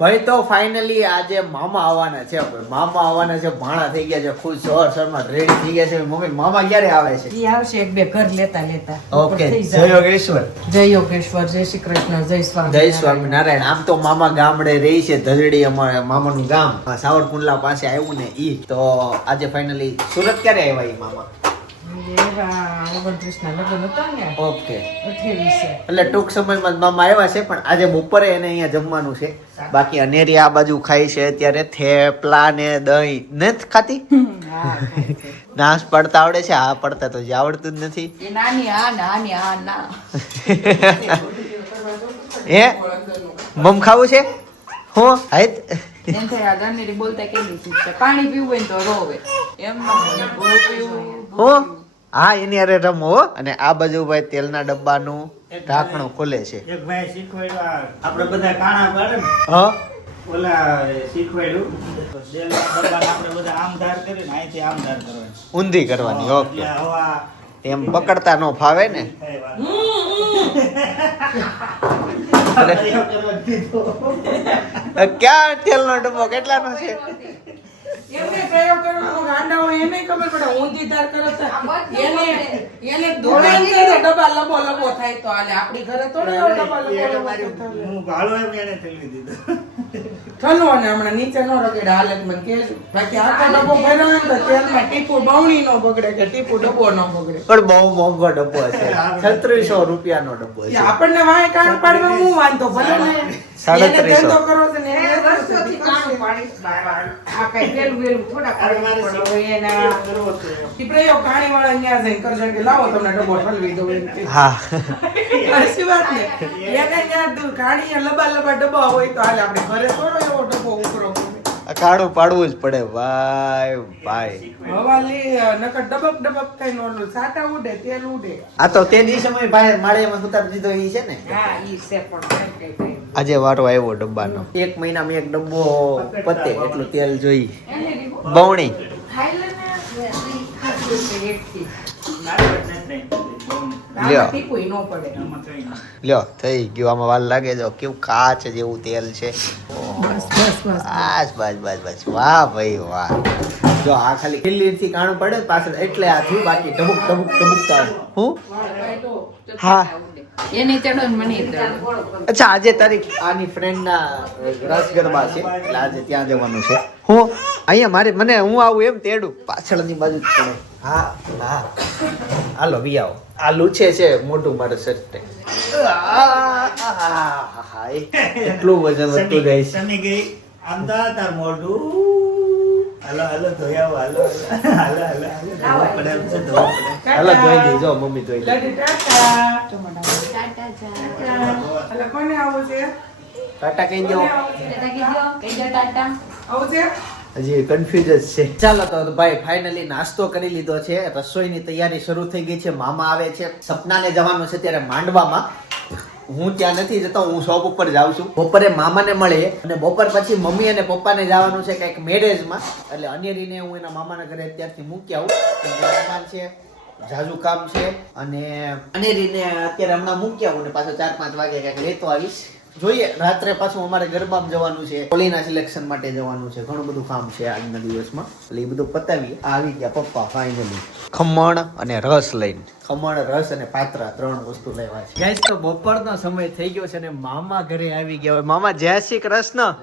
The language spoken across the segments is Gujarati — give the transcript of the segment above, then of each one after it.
ભાઈ તો ફાઇનલી આજે મામા આવવાના છે. ભાણા થઈ ગયા છે, ખુશ સવારમાં રેડી થઈ ગયા છે. મમ્મી મામા ક્યારે આવે છે? ઈ આવશે એક બે ઘર લેતા ઓકે. જય યોગેશ્વર. જય યોગેશ્વર, જય શ્રી કૃષ્ણ, જય સ્વામિનારાયણ. આમ તો મામા ગામડે રહી છે, ધજડી અમારે મામાનું ગામ સાવરકુંડલા પાસે આવ્યું ને ઈ. તો આજે ફાઇનલી સુરત ક્યારે આવ્યા ઈ મામા? 29 ના લગ્ન હતા ને. ઓકે. 28 એટલે ટૂંક સમયમાં જ મામા આવ્યા છે, પણ આજે બપોરે એને અહીંયા જમવાનું છે. બાકી અનેરી આ બાજુ ખાઈ છે અત્યારે થેપલા ને દહીં નથી ખાતી. નાશ પડતા આવડે છે? હા, પડતા તો જે આવડતું જ નથી. એ નાની આ ના હે મમ ખાવું છે? હું હાઈત એમ થાય આ ગાંડી બોલતા કેવી છે, પાણી પીવું હોય ને તો રોવે એમ ન હોય, પીવું હું હા એની અરે રમો. અને આ બાજુ ભાઈ તેલના ડબ્બાનું ઢાંકણું ખોલે છે. એક ભાઈ શીખવાડ્યું, આપણે બધા કાણા પાડે ને હા ઓલા શીખવાડ્યું તો તેલના ડબ્બાને આપણે બધા આમ ધાર કરીને અહીંથી આમ ધાર કરવાની, ઊંધી કરવાની. ઓકે. એટલે હવા એમ પકડતા ન ફાવે ને. થાય વાત. ક્યાં તેલનો ડબ્બો કેટલાનો છે? એમને પ્રયોગ કરવાનો ગાંડા હોય એને ખબર પડે, ઊંધી ધાર કરે તો એને ધોળાઈ જાય તો ડબ્બા લબો થાય તો હાલે. આપણી ઘરે થોડી આવો ડબ્બા લબો થાય. હું ભાળો એમ એને ઠેલવી દીધો. ઠલો ને હમણાં નીચે નો રગડે હાલે મને કહેજો. બાકી આખો ડબ્બો ભર્યો હોય ને તો તેલમાં ટીપુ બવણી નો બગડે કે ટીપુ ડબ્બો નો બગડે. પણ બહુ મોંઘો ડબ્બો છે. 3600 રૂપિયાનો ડબ્બો છે. આપણને વાય કાણ પાડવા હું વાંધો ભલે ને 3700. એને ધંધો કરો છે ને એને વર્ષોથી કાણ પાડીશ બાબા. આ કઈ પેલું થોડા પાડવા પડે એના ઈ પ્રયોગ કાણી વાળા ન્યા જઈને કરજો કે લાવો તમને ડબ્બો ઠલવી દઉં એમ કે. હા સાચી વાત ને. એને ન્યા કાણીયા લબા ડબ્બા હોય તો હાલે. આપણે ઘરે થોડો એવો ડબ્બો ઉકરો પડે. કાળું પાડવું જ પડે ભાઈ ભાઈ. હવા લે નકર ડબક કઈ નો ઓલું સાટા ઉડે તેલ ઉડે. આ તો તે દિવસે મેં ભાઈ માળેમાં ઉતારી દીધો ઈ છે ને. હા ઈ છે પણ કઈ આજે વારો આવ્યો ડબ્બાનો. એક મહિનામાં એક ડબ્બો પતે એટલું તેલ જોઈ. બવણી લ્યો લ્યો થઈ ગયું. આમાં વાર લાગે જો કેવું કાચ જેવું તેલ છે. બસ બસ વાહ ભાઈ વાહ. જો આ ખાલી કિલ્લીથી કાણું પડે પાછળ એટલે આ થયું. બાકી ટબુકતા હું હા. એની ચડો ને મને અચ્છા આજે તારીખ આની ફ્રેન્ડ ના રસ ગરબા છે એટલે આજે ત્યાં જવાનું છે. હું અહીંયા મને હું આવું એમ તેડું પાછળની બાજુ જ પડે. હા હા હાલો બી આવો. આ લૂછે છે મોટું મારે સટ્ટે. એટલું વજન વધતું જાય છે. શનિ ગઈ આમદા તાર મોઢું હાલો ધોયાવો હાલો ધોવા પડે એમ છે, ધોવા પડે. હાલો ધોઈ દઈ જો મમ્મી ધોઈ દે. કોને આવું છે? ટાટા કહી દો. આવું છે? હજી કન્ફ્યુઝ છે. ચાલો તો ભાઈ ફાઇનલી નાસ્તો કરી લીધો છે. રસોઈની તૈયારી શરૂ થઈ ગઈ છે. મામા આવે છે. સપનાને જવાનું છે ત્યારે માંડવામાં. હું ત્યાં નથી જતો, હું શોપ ઉપર જાઉં છું. બપોરે મામાને મળે અને બપોર પછી મમ્મી અને પપ્પાને જવાનું છે કંઈક મેરેજમાં. એટલે અનેરીને હું એના મામાના ઘરે અત્યારથી મૂકી આવું. મહેમાન છે, જાજુ કામ છે. અને અનેરીને અત્યારે હમણાં મૂકી આવું ને પાછો 4-5 વાગે કંઈક લેતો આવીશ. જોઈએ રાત્રે પાછું અમારે ગરબામાં જવાનું છે, કોલીના સિલેક્શન માટે જવાનું છે. ઘણું બધું કામ છે આજના દિવસમાં. એટલે એ બધું પતાવીએ. આવી ગયા પપ્પા ફાઇનલી ખમણ અને રસ લઈને. ખમણ, રસ અને પાત્રા 3 વસ્તુ લેવા છે. ગાઈસ તો બપોરનો સમય થઈ ગયો છે અને મામા ઘરે આવી ગયા. મામા જય શ્રી કૃષ્ણ.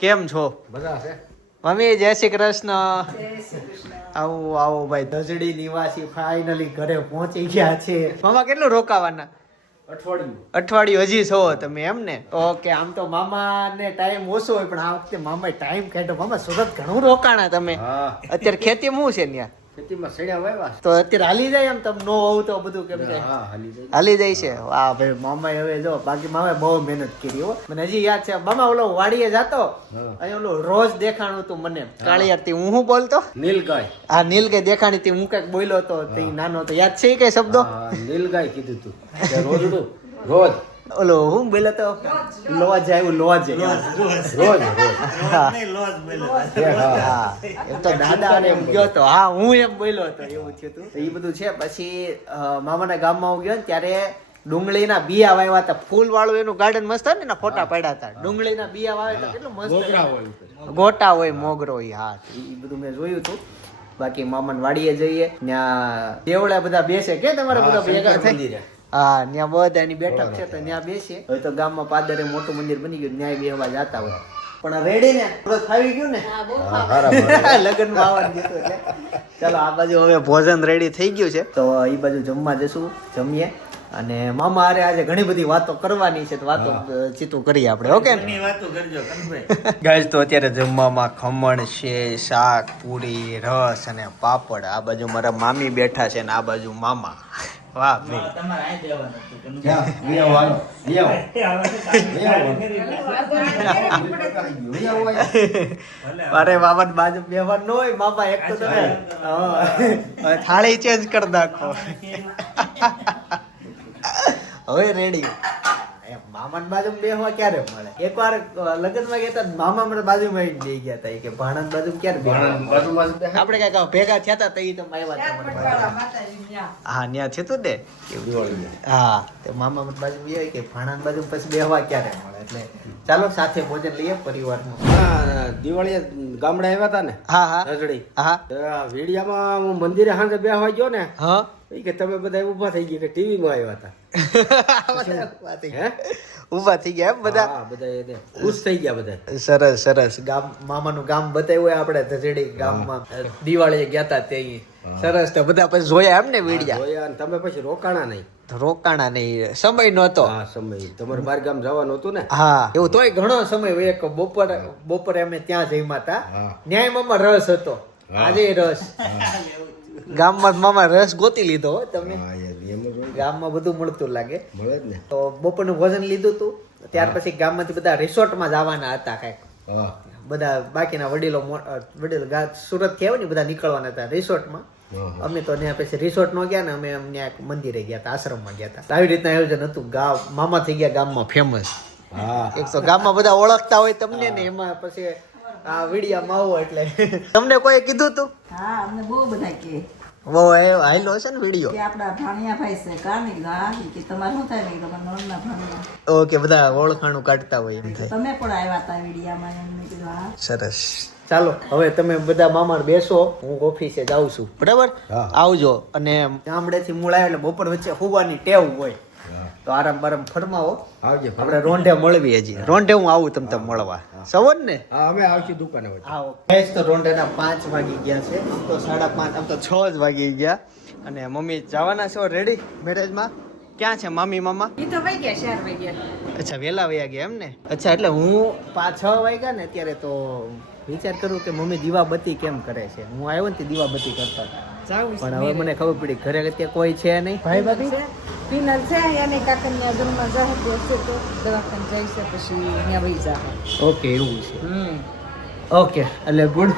કેમ છો? બધા છે મમ્મી. જય શ્રી કૃષ્ણ. આવો ભાઈ. ધજડી નિવાસી ફાઇનલી ઘરે પહોંચી ગયા છે. મામા કેટલું રોકાવાના? અઠવાડિયું હજી છો તમે એમ ને? ઓકે. આમ તો મામા ને ટાઈમ ઓછો હોય પણ આ વખતે મામા ટાઈમ કાઢ્યો. મામા સુરત ઘણું રોકાણા તમે. અત્યારે ખેતી શું છે ત્યાં? ખેતીમાં સડ્યા વાવ્યા તો અત્યારે હાલી જાય એમ તમે નો હોવ તો બધું કેમ છે? હાલી જાય છે. વાહ ભાઈ મામા હવે જો બાકી મામા બહુ મહેનત કરી હો. મને હજી યાદ છે મામા ઓલો વાડીએ જાતો અહીં ઓલો રોજ દેખાણું હતું મને કાળિયાર થી. હું શું બોલતો? નીલગાય. હા નીલગાય દેખાણી હતી. હું કઈક બોલ્યો હતો તે નાનો હતો. યાદ છે કઈ શબ્દો? નીલગાય કીધું તું. રોજ ઓલો હું બોલ્યો તો લોજ આવ્યું. લોજ એમ તો દાદા ને એમ ગયો તો. હા હું એમ બોલ્યો હતો એવું થયું હતું. એ બધું છે. પછી મામાના ગામમાં હું ગયો ને ત્યારે ડુંગળીના બિયા વાવ્યા હતા, ફૂલ વાળું એનું ગાર્ડન મસ્ત હોય ને, એના ફોટા પડ્યા હતા. ડુંગળીના બિયા વાવ્યા હતા, કેટલું મસ્ત ગોટા હોય, મોગરો હોય. હા, એ બધું મેં જોયું હતું. બાકી મામાન વાડીએ જઈએ, ત્યાં દેવળા બધા બેસે કે તમારે બધા ભેગા થઈ. હા, ત્યાં બધાની બેઠક છે તો ત્યાં બેસીએ. હવે તો ગામમાં પાદરે મોટું મંદિર બની ગયું, ન્યાય બેહવા જતા હોય. પણ રેડી ને થોડું થાવી ગયું ને લગ્નમાં આવવાનું કીધું એટલે ચાલો આ બાજુ હવે ભોજન રેડી થઈ ગયું છે તો એ બાજુ જમવા જશું, જમીએ. અને મામા અરે આજે ઘણી બધી વાતો કરવાની છે તો વાતો ચીતું કરીએ આપણે. ઓકે ને વાતો કરજો કનભાઈ. ગાઈસ તો અત્યારે જમવામાં ખમણ છે, શાક, પૂરી, રસ અને પાપડ. આ બાજુ મારા મામી બેઠા છે ને આ બાજુ મામા. વાહ ભાઈ, તમારે આ દેવાનું હતું કનભાઈ. અરે બાબા બાજુ બેહવાનું ન હોય બાપા, એક તો તમે હવે થાળી ચેન્જ કરી નાખો. હવે રેડી મામાની બાજુ બેહવા ક્યારે મળે? એકવાર લગ્નમાં ગયા હતા, મામા મારા બાજુમાં લઈ ગયા હતા કે ભાણંદ બાજુ ક્યારે બેહવા? આપણે કઈક ભેગા થયા હતા તો એ તમે આવ્યા. હા, ત્યાં છે તું ને. હા, તો મામા મારી બાજુ બે કે ભાણંદ બાજુ પછી બેહવા ક્યારે મળે? એટલે ચાલો સાથે ભોજન લઈએ પરિવારનું. દિવાળી ગામડે આવ્યા હતા ને. હા હા રજડી. હા વિડિયામાં હું મંદિરે સાંજે બેહવા ગયો ને, હા કે તમે બધા ઉભા થઈ ગયા કે ટીવી માં આવ્યા હતા. ઉભા થઈ ગયા એમ બધા? હા, બધા ખુશ થઈ ગયા બધા. સરસ સરસ. ગામ મામાનું ગામ બતાવ્યું હોય આપણે ધજડી ગામમાં દિવાળીએ ગયા હતા ત્યાં. સરસ. તો બધા પછી જોયા એમ ને વિડિયા? જોયા અને તમે પછી રોકાણા નહીં. રોકાણા નહીં, સમય નહોતો. હા, સમય તમારે બાર ગામ જવાનું હતું ને. હા, એવું તોય ઘણો સમય હોય. એક બપોરે અમે ત્યાં જમ્યા હતા, ન્યાય મામા રસ હતો. આજે રસ ગામમાં મામા રસ ગોતી લીધો હો તમે. ગામમાં બધું મળતું લાગે. મળે જ ને. તો બપોરનું ભોજન લીધું હતું. ત્યાર પછી ગામમાંથી બધા રિસોર્ટમાં જવાના હતા કઈક. બધા બાકીના વડીલો સુરત થી આવે ને બધા નીકળવાના હતા રિસોર્ટમાં. અમે તો ત્યાં પછી રિસોર્ટ નો ગયા ને, અમે ત્યાં મંદિરે ગયા હતા, આશ્રમમાં ગયા હતા. આવી રીતના આયોજન હતું. મામા થઈ ગયા ગામમાં ફેમસ. એક તો ગામમાં બધા ઓળખતા હોય તમને ને, એમાં પછી આ વિડિયામાં આવો એટલે તમને કોઈ કીધું તું? હા, અમને બહુ બધા કે હાઈલો હશે ને વિડીયો કે આપડા ભાણિયા ભાઈ છે કાની હા કે તમારે શું થાય ને તમારા નોરના ભાણિયા. ઓકે, બધા ઓળખાણું કાઢતા હોય એમ થાય. તમે પણ આવ્યા હતા વિડિયામાં, એમને કીધું હા. સરસ. ચાલો હવે તમે બધા મામા બેસો, હું ઓફિસે જાઉં છું, બરાબર? આવજો. અને ગામડેથી મૂળ આવે એટલે બપોર વચ્ચે હોવાની ટેવ હોય તો આરામ બારામ ફરમાવો. આવજે. આપણે રોંઢે મળવી. હજી રોંઢે હું આવું તમને મળવા. સવર ને? હા, અમે આવશું દુકાને. આવો. તો રોંઢેના 5 વાગી ગયા છે, તો 5:30, આમ તો 6 જ વાગી ગયા. અને મમ્મી જવાના છો રેડી મેરેજમાં? ક્યાં છે મામી મામા? ઈ તો વઈ ગયા 4 વાગ્યા. અચ્છા, વેલા વયા ગયા એમ ને? અચ્છા, એટલે હું 6 વાગ્યા ને ત્યારે તો વિચાર કરું કે મમ્મી દીવાબત્તી કેમ કરે છે. હું આવ્યો ને દીવાબત્તી કરતા હતા, પણ હવે મને ખબર પડી ઘરે અત્યારે કોઈ છે નહીં. ભાઈ ભાભી પિનલ છે અને કાકન્યા જન્મ જાહે તો દવાખાને જાય છે, પછી અહીંયા વઈ જાહે. ઓકે, એવું છે. ઓકે, એટલે ગુડ.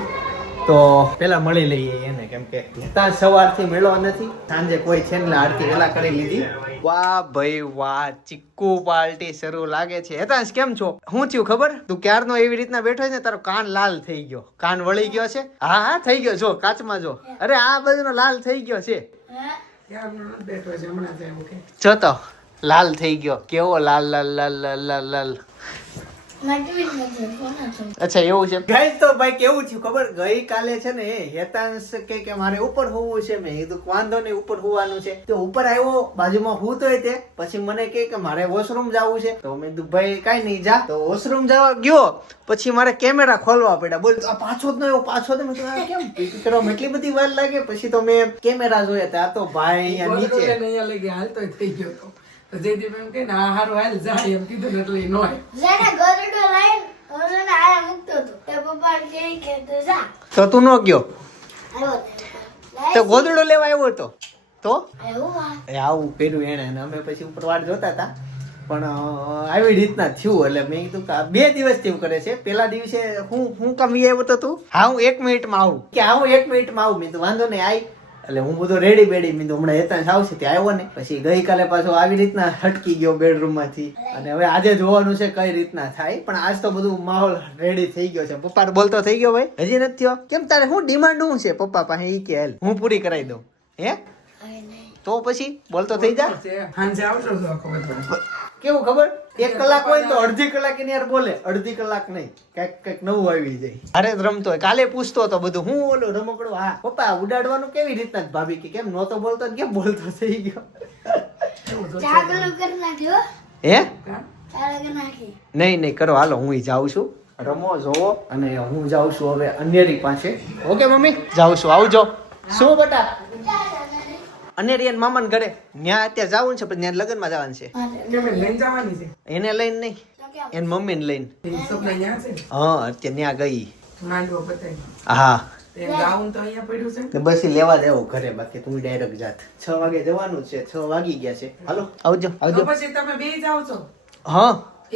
તો પેલા મળી લઈએ એને, કેમ કે ત્યાં સવારથી મેળો નથી, સાંજે કોઈ છે ને આરતી પેલા કરી લીધી. વાહ ભાઈ વાહ, ચીકુ પાર્ટી શરૂ લાગે છે. હેતાંશ કેમ છો? શું થયું ખબર? તું ક્યારનો એવી રીતના બેઠો છે ને, તારો કાન લાલ થઈ ગયો. કાન વળી ગયો છે? હા હા થઈ ગયો. જો કાચમાં જો. અરે આ બાજુનો લાલ થઈ ગયો છે. બેઠો છે હમણાં જાય ઓકે. જો તો લાલ થઈ ગયો. કેવો લાલ લાલ લાલ લાલ લાલ લાલ. અચ્છા, એવું છે. ગાઈસ તો ભાઈ કેવું થયું ખબર? ગઈકાલે છે ને હેતાંશ કે મારે ઉપર હોવું છે. મેં કીધું વાંધો નહીં, ઉપર હોવાનું છે. તો ઉપર આવ્યો, બાજુમાં હું તો તે પછી મને કે મારે વોશરૂમ જવું છે. તો મેં કીધું ભાઈ કાઈ નહીં, જા. તો વોશરૂમ જવા ગયો, પછી મારે કેમેરા ખોલવા પડ્યા. બોલ આ પાછો જ ન આવ્યો, પાછો તો મેં કીધું કેમ કરવામાં એટલી બધી વાર લાગે? પછી તો મેં કેમેરા જોયા હતા. આ તો ભાઈ અહીંયા નીચે અહીંયા લઈ ગયા, હાલતો થઈ ગયો તો. તો જેથી એમ કે ના હારું હાલ જાય એમ કીધું ને એટલે નો હોય. તો તું ન ગયો? તો ગોદડો લેવા આવ્યો હતો તો આવું કર્યું એને. અને અમે પછી ઉપર વાટ જોતા હતા, પણ આવી રીતના થયું. એટલે મેં કીધું કે 2 દિવસથી એવું કરે છે. પેલા દિવસે હું કામ આવ્યો હતો તું? હા, હું 1 મિનિટમાં આવું. કે હા, હું 1 મિનિટમાં આવું. મેં તો વાંધો નહીં આવી. એટલે હું બધું રેડી બેડી મેં તો હમણાં હેતાંશ આવશે ત્યાં આવ્યો ને. પછી ગઈકાલે પાછો આવી રીતના હટકી ગયો બેડરૂમ માંથી. અને હવે આજે જોવાનું છે કઈ રીતના થાય. પણ આજ તો બધું માહોલ રેડી થઈ ગયો છે. પપ્પા બોલતો થઈ ગયો ભાઈ? હજી નથી થયો? કેમ? તારે શું ડિમાન્ડ શું છે પપ્પા પાસે? ઈ કે હાલ હું પૂરી કરાવી દઉં. હે તો પછી બોલતો થઈ જા. સાંજે આવશો તો ખબર પડે. કેવું ખબર 1 કલાક હોય તો અડધી કલાક એની યાર બોલે, અડધી કલાક નહીં, કઈક નવું આવી જાય. અરે જ રમતો હોય, કાલે પૂછતો હતો બધું, હું ઓલું રમકડું, હા પપ્પા ઉડાડવાનું કેવી રીતના, ભાભી કે કેમ નહોતો બોલતો ને કેમ બોલતો થઈ ગયો. હે નહીં કરો, હાલો હું જાઉં છું, રમો જોવો, અને હું જાઉં છું હવે અનેરી પાસે. ઓકે મમ્મી જાઉં છું, આવજો. શું બેટા? અનેરી અને મામાને ઘરે ન્યા અત્યારે જવાનું છે, પણ ત્યાં લગ્નમાં જવાનું છે. કેમ લઈને જવાની છે? એને લઈને નહીં, એની મમ્મીને લઈને. સપના અહીંયા છે? હા અત્યારે ત્યાં ગઈ. માંડવો પતાઈ. હા એ ગાઉન તો અહીંયા પડ્યું છે. તો બસ ઈ લેવા દેવો ઘરે, બાકી તું ડાયરેક્ટ જાત. 6 વાગે જવાનું છે, 6 વાગી ગયા છે. હાલો આવજો તો આવજો. પછી તમે બે જાવ છો હા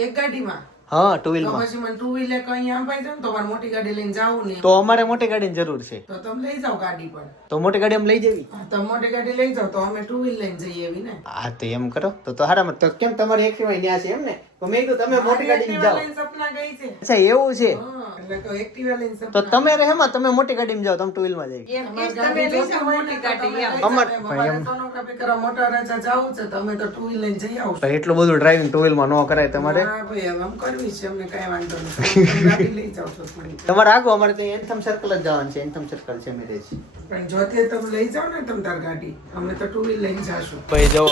એક ગાડીમાં? હા ટુ તો વ્હીલમાં. પછી મને ટુ વ્હીલર કઈ આંબાઈ જાવ તો મારે મોટી ગાડી લઈને જાવું ને. તો અમારે મોટી ગાડીની જરૂર છે, તો તમે લઈ જાઓ ગાડી પર. તો મોટી ગાડી અમે લઈ જવી. હા, તમે મોટી ગાડી લઈ જાઓ તો અમે ટુ વ્હીલર લઈને જઈએ એવી ને. હા તો એમ કરો તો હારામાં. તો કેમ તમારી એક્ટિવા ન્યા છે એમ ને? તો મેં કીધું તમે મોટી ગાડીમાં જાઓ. લઈને સપના ગઈ છે. અચ્છા એવું છે, હા, એટલે તો એક્ટિવા લઈને તો સપના. તમે હેમાં તમે મોટી ગાડીમાં જાઓ, તમે ટુ વ્હીલમાં જઈ. તમારી ગાડી જોતી હોય ને તો તમે લઈ અમાર- જાઓ. અમારે સોનોગ્રાફી કરવા મોટા રાજા જાવું છે, તમે તો ટુ વ્હીલર લઈને જઈ આવશો. તો એટલું બધું ડ્રાઇવિંગ ટુ વ્હીલમાં ન કરાય તમારે. હા ભાઈ, હવે આમ કરવી છે, અમને કઈ વાંધો નથી. તમે ગાડી લઈ જાઓ છો થોડી. તમારે આગો અમારે તો એન્થમ સર્કલ જ જવાનું છે, એન્થમ સર્કલ છે મેરેજ. પણ જોતે તમે લઈ જાઓ ને તમ તાર ગાડી, અમે તો ટુ વ્હીલર લઈને જાશું. ભાઈ જો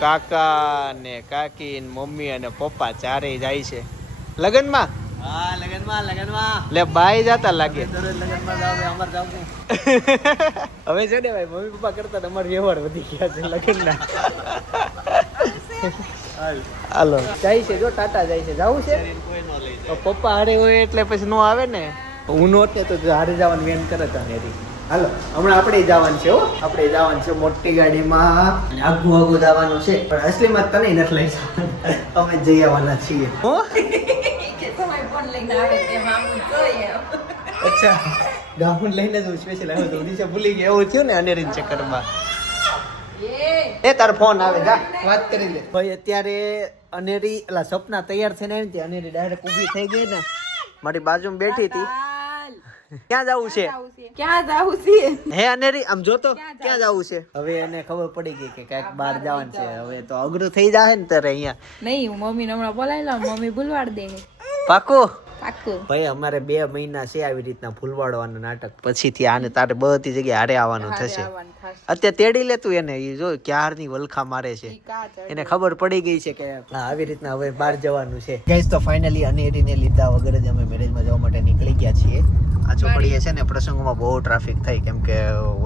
કાકા ને કાકી ને મમ્મી અને પપ્પા ચારેય જાય છે લગનમાં. હા લગનમાં લે બાઈ જાતા લાગે. હવે છે ને ભાઈ મમ્મી પપ્પા કરતા અમારો વ્યવહાર વધી ગયા છે લગનના. હાલો જાય છે, જો ટાટા જાય છે, જાવું છે. તો પપ્પા હારે હોય એટલે પછી નો આવે ને, હું નો હોત ને તો હારે જવાનું વેન કરે તા નેરી. હાલો હમણાં આપણે જવાનું છે, આપણે જવાનું છે મોટી ગાડીમાં, આગું જવાનું છે, પણ અસલીમાં તને નથી લઈ જવાનું, અમે જઈ આવવાના છીએ. અચ્છા ગાઉન લઈને જ સ્પેશિયલ આવ્યો તો દિશા ભૂલી ગઈ, એવું થયું ને અનેરી ચક્કરમાં. એ તાર ફોન આવે, જા વાત કરી લે. ભાઈ અત્યારે અનેરી એટલે સપના તૈયાર થઈને આવી હતી, અનેરી ડાયરેક્ટ ઊભી થઈ ગઈ ને, મારી બાજુમાં બેઠી હતી. ક્યાં જવું છે? ક્યાં જાવું છે? હે અનેરી આમ જોતો ક્યાં જવું છે? હવે એને ખબર પડી ગઈ કે કાંઈક બહાર જવાનું છે, હવે તો અઘરું થઈ જાય ને તારે અહીંયા. નહીં, હું મમ્મીને હમણાં બોલાવી લઉં, મમ્મી ભૂલવાડ દે. પાકું? પાક્કું. ભાઈ અમારે 2 મહિના છે આવી રીતના ફૂલવાડવાનું નાટક, પછીથી આને તારે બધી જગ્યાએ હારે આવવાનું થશે. આવવાનું થશે. અત્યારે તેડી લે તું એને, ઈ જો ક્યારની વલખા મારે છે, ઈ કાચ એને ખબર પડી ગઈ છે કે હા આવી રીતના હવે બહાર જવાનું છે. ગાઈસ તો ફાઇનલી અનેરીને લીધા વગર જ અમે મેરેજમાં જવા માટે નીકળી ગયા છીએ. આ ચોકડીએ છે ને પ્રસંગોમાં બહુ ટ્રાફિક થાય, કેમ કે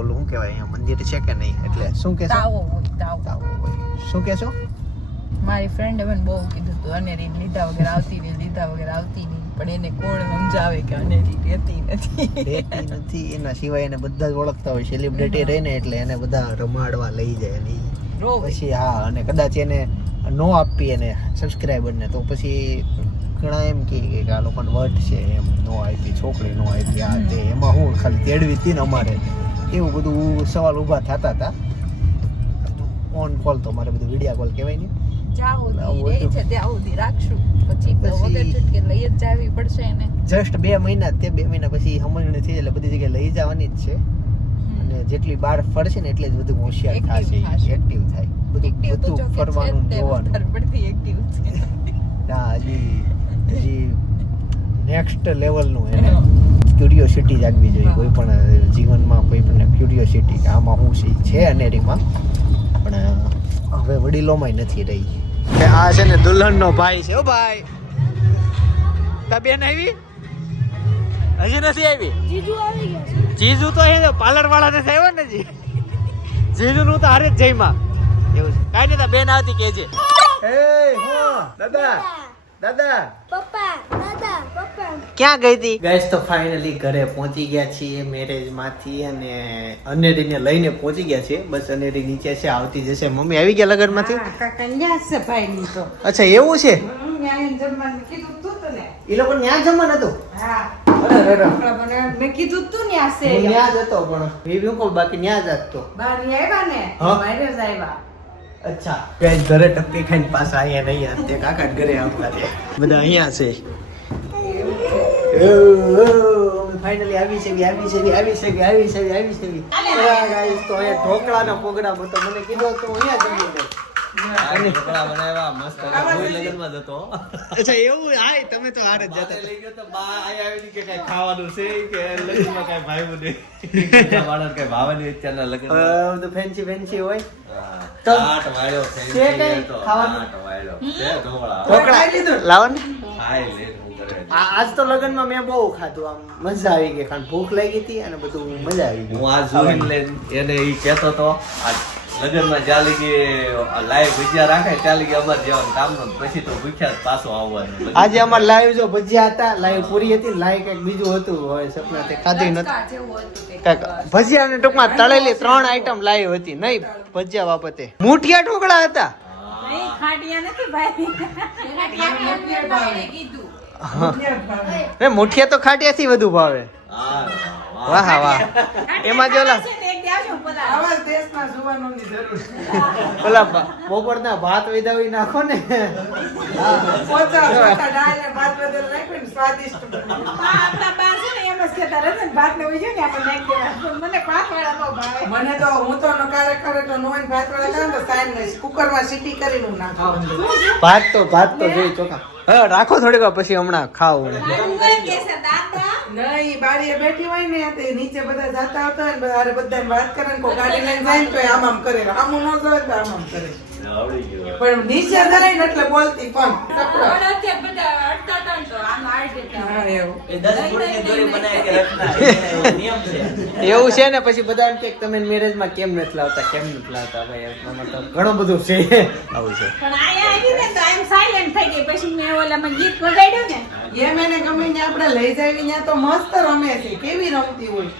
ઓલું શું કહેવાય અહીંયા મંદિર છે કે નહીં, એટલે શું કહેશો? તાવો હોય, તાવો. શું કહેશો? મારી ફ્રેન્ડે મને બહુ કીધું હતું અનેરી લીધા વગર આવતી નહીં, લીધા વગર આવતી નહીં, પણ એને કોણ સમજાવે કે અનેરી રહેતી નથી. રહેતી નથી, એના સિવાય એને બધા જ ઓળખતા હોય, સેલિબ્રિટી રહે ને એટલે એને બધા રમાડવા લઈ જાય અને ઈ રોવે. પછી હા, અને કદાચ એને નો આપી એને સબસ્ક્રાઈબરને તો પછી ઘણા એમ કે આ લોકોને વટ છે, એમ નો આપી, છોકરી નો આપી, આ તે, એમાં હું ખાલી તેડવી હતી ને અમારે, એવું બધું સવાલ ઊભા થતા હતા. ઓન કોલ તો મારે બધું વિડીયો કોલ કહેવાય ને, જ્યાં સુધી રહે છે ત્યાં સુધી રાખશું, પછી તો વગર છૂટકે લઈ જ જાવી પડશે એને. જસ્ટ 2 મહિના, તે 2 મહિના પછી સમજણ થઈ એટલે બધી જગ્યાએ લઈ જવાની જ છે. અને જેટલી બહાર ફરશે ને એટલે જ બધું હોશિયાર Active થશે, થશે. એક્ટિવ થાય, Active તો બધું જો કે છે ફરવાનું જ તે, જોવાનું. વધારે પડતી active છે. ના હજી નેક્સ્ટ લેવલનું એને ક્યુરિયોસિટી જાગવી જોઈએ કોઈ પણ જીવનમાં, કોઈ પણ ક્યુરિયોસિટી કે આમાં શું છે અનેરીમાં, પણ હવે વડીલોમાંય નથી રહી. આ છે ને દુલ્હનનો ભાઈ છે. ઓ ભાઈ તા બેન આવી? હજી નથી આવી? જીજુ તો એ પાર્લર વાળા ને આવ્યો ને જી, જીજુ નું તો હારે જ જઈમાં એવું છે. કાઈ નહીં, તા બેન આવતી કેજે. એ હું દાદા ક્યાં ગઈ હતી? ગાઈસ તો ફાઇનલી ઘરે પહોંચી ગયા છીએ મેરેજ માંથી, અને અનેરીને લઈને પહોંચી ગયા છીએ. બસ અનેરી નીચે છે, આવતી જશે. મમ્મી આવી ગયા લગન માંથી? અચ્છા એવું છે, એ લોકો ન્યા જમવાનું હતું. મેં કીધું તું ને હું ન્યા જ હતો, પણ રિવ્યુ કો બાકી ન્યા જ હતો. બહાર ની આવ્યા ને હા. બહાર જ આવ્યા. અચ્છા ગાઈસ ઘરે ટપકી ખાઈને પાછા અહીંયા નહીં આવ્યા, તે કાકા ઘરે આવતા રહ્યા બધા અહીંયા છે. ફાઇનલી આવી છે ગાઈસ તો એ ઢોકળાનો પ્રોગ્રામ હતો મને કીધું તો અહીંયા જમી લે ઢોકળા બનાવ્યા મસ્ત કોઈ લગનમાં જતો અચ્છા એવું હાય તમે તો હાર જ જતા લઈ ગયો તો બા આયા આવી કે કઈ ખાવાનું છે કે લગનમાં કઈ ભાવ્યું નહીં બાળક કઈ ભાવે નહીં અત્યારના લગનમાં તો ફેન્સી હોય તો આટ વાળ્યો છે કઈ ખાવાનું? આટ વાળ્યો છે ઢોકળા ઢોકળા લાવો ને ખાઈ લે હું કરે આજ તો લગનમાં મેં બહુ ખાધું આમ મજા આવી ગઈ કારણ ભૂખ લાગી હતી અને બધું મજા આવી ગઈ હું આ જોઈને લઈને એને ઈ કહેતો તો આ લગનમાં ચાલી ગઈ લાઈવ ભજીયા રાખે ચાલી ગઈ અમારે જવાનું કામનું પછી તો ભૂખ્યા જ પાછો આવવાનું આજે અમાર લાઈવ જો ભજીયા હતા લાઈવ પૂરી હતી લાઈવ કઈક બીજું હતું હવે સપના તે ખાધી નથી જેવું હતું તે કઈક ભજીયા ને ટૂંકમાં તળેલી 3 આઈટમ લાઈવ હતી નહીં ભજીયા બાબતે મુઠિયા ઢોકળા હતા નહીં ખાટિયા નથી ભાઈ ખાટિયા કીધું ને મુઠિયા તો ખાટિયાથી વધુ ભાવે વાહ વાહ એમાં જો ઓલા આવા જ દેશમાં જુવાનોની જરૂર છે. ઓલા બપોરના ભાત વિધાવી નાખો ને પોચા ડાળ ને ભાત બદલ નાખ્યું ને સ્વાદિષ્ટ બને. મને તો હું તો ક્યારેક નો હોય ને ભાત વાળા ખાવ તો સાઈન નહીં કુકરમાં સીટી કરીને હું નાખું. ભાત તો જોઈ ચોખા હવે રાખો થોડીક વાર પછી હમણાં ખાવ નહીં બારીએ બેઠી હોય ને તે નીચે બધા જાતા આવતા હોય ને બધા બધાને વાત કરે ને કોઈ ગાડી લઈને જાય ને તો આમ આમ કરે આમ ન જોવે તો આમ આમ કરે આવડી ગયો પણ નીચે જાય ને એટલે બોલતી પણ કપડા. હા, એવું. એ 10 ફૂટની દોરી બનાવી કે રખના નિયમ છે એવું છે ને પછી બધા એમ કે તમે મેરેજ માં કેમ નથી લાવતા ભાઈ એમાં તો ઘણું બધું છે આવું છે એમ એને ગમે ને આપણે લઈ જાવી ત્યાં તો મસ્ત રમે છે કેવી રમતી હોય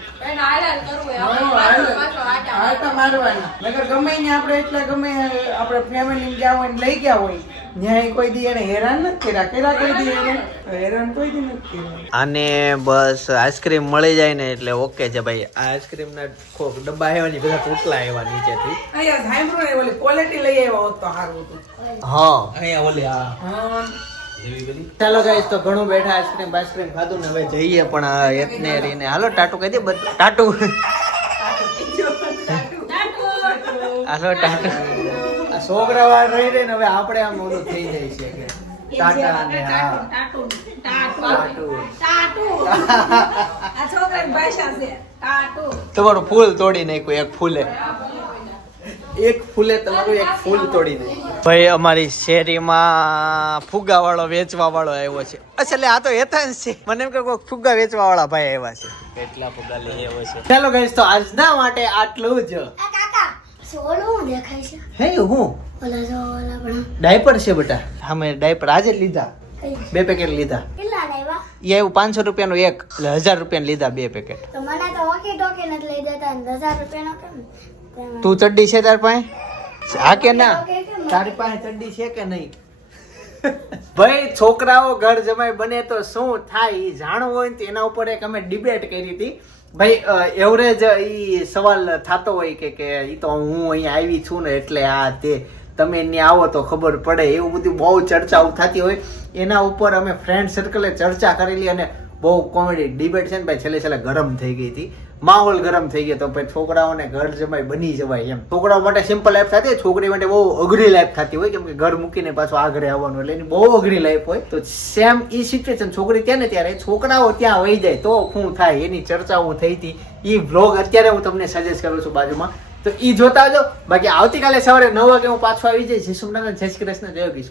આટા મારવાના નકર ગમે ને આપણે એટલા ગમે આપણે ફેમિલી ગયા હોય ને લઈ ગયા હોય ન્યાય કોઈ દી એને હેરાન નથી કર્યા કોઈ દી એને હેરાન કોઈ દી નથી કર્યા. અને બસ આઈસ્ક્રીમ મળી જાય ને એટલે ઓકે છે ભાઈ આ આઈસ્ક્રીમ ના ડબ્બા આવ્યા બધા પોટલા આવ્યા નીચેથી અહીંયા સાંભળો ને ઓલી ક્વોલિટી લઈ આવ્યો હોત તો સારું હતું. હા અહીંયા ઓલી આ હા ચાલો ગાઈસ તો ઘણું બેઠા આઈસ્ક્રીમ ખાધું ને હવે જઈએ પણ એકને રીને હાલો ટાટુ કહી દે ટાટુ હાલો ટાટુ આ છોકરા વાળ રહી રહી ને હવે આપણે આમ ઓલું થઈ જાય છે કે ટાટા ને હા તમારું ફૂલ તોડી નાખ્યું એક ફૂલે તમારું એક ફૂલ તોડી નાખ્યું ભાઈ અમારી શેરીમાં ફુગ્ગા વાળો વેચવા વાળો આવ્યો છે અચ્છા એટલે આ તો હેતાંશ છે મને એમ કે કોઈ ફુગ્ગા વેચવા વાળા ભાઈ આવ્યા છે કેટલા ફુગ્ગા લઈ આવ્યો છે ચાલો ગાઈસ તો આજના માટે આટલું જ હે હું ડાયપર છે બેટા અમે ડાયપર આજે જ લીધા 2 પેકેટ લીધા એ આવ્યું 500 રૂપિયાનું એક એટલે 1000 રૂપિયા લીધા 2 પેકેટ તું ચડ્ડી છે તાર પાસે હા કે ના તારી પાસે ચડ્ડી છે કે નહીં ભાઈ છોકરાઓ ઘર જમાઈ બને તો શું થાય ઈ જાણવું હોય ને તો એના ઉપર એક અમે ડિબેટ કરી હતી ભાઈ એવરેજ ઈ સવાલ થતો હોય કે ઈ તો હું અહીંયા આવી છું ને એટલે આ તે તમે અહીંયા આવો તો ખબર પડે એવું બધું બહુ ચર્ચાઓ થતી હોય એના ઉપર અમે ફ્રેન્ડ સર્કલે ચર્ચા કરેલી અને બહુ કોમેડી ડિબેટ છે ને ભાઈ છેલ્લે ગરમ થઈ ગઈ હતી માહોલ ગરમ થઈ ગયો તો ભાઈ છોકરાઓને ઘર જમાઈ બની જવાય એમ છોકરાઓ માટે સિમ્પલ લાઈફ થતી હોય છોકરી માટે બહુ અઘરી લાઈફ થતી હોય કેમ કે ઘર મૂકીને પાછું આ ઘરે આવવાનું એટલે એની બહુ અઘરી લાઈફ હોય તો સેમ ઈ સિચ્યુએશન છોકરી ત્યાં ને ત્યારે છોકરાઓ ત્યાં વહી જાય તો શું થાય એની ચર્ચાઓ થઈ હતી ઈ વ્લોગ અત્યારે હું તમને સજેસ્ટ કરું છું બાજુમાં તો ઈ જોતા આવજો બાકી આવતીકાલે સવારે 9 વાગે હું પાછો આવી જઈશ જય સોમનાથ જય શ્રી કૃષ્ણ જય યોગીશ.